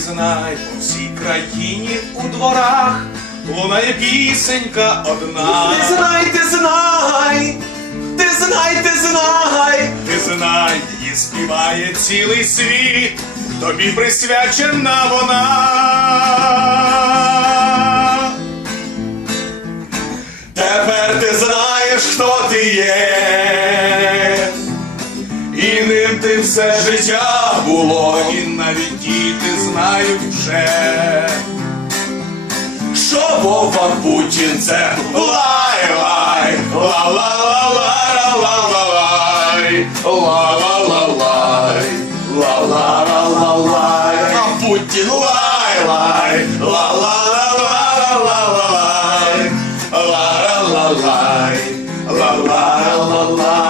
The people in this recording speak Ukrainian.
знай, у всій країні у дворах лунає пісенька одна. Ти знай, ти знай, ти знай, ти знай, ти знай, її співає цілий світ, тобі присвячена вона. Тепер ти знаєш, хто ти є і ним ти все життя було, і навіть діти знають вже, що Вова Путін це лай лай, ла ла ла ла ла ла лай, ла ла ла лай, ла ла ла ла лай, а Путін лай лай, ла ла ла ла ла ла лай, ла ла ла лай, ла ла ла лай.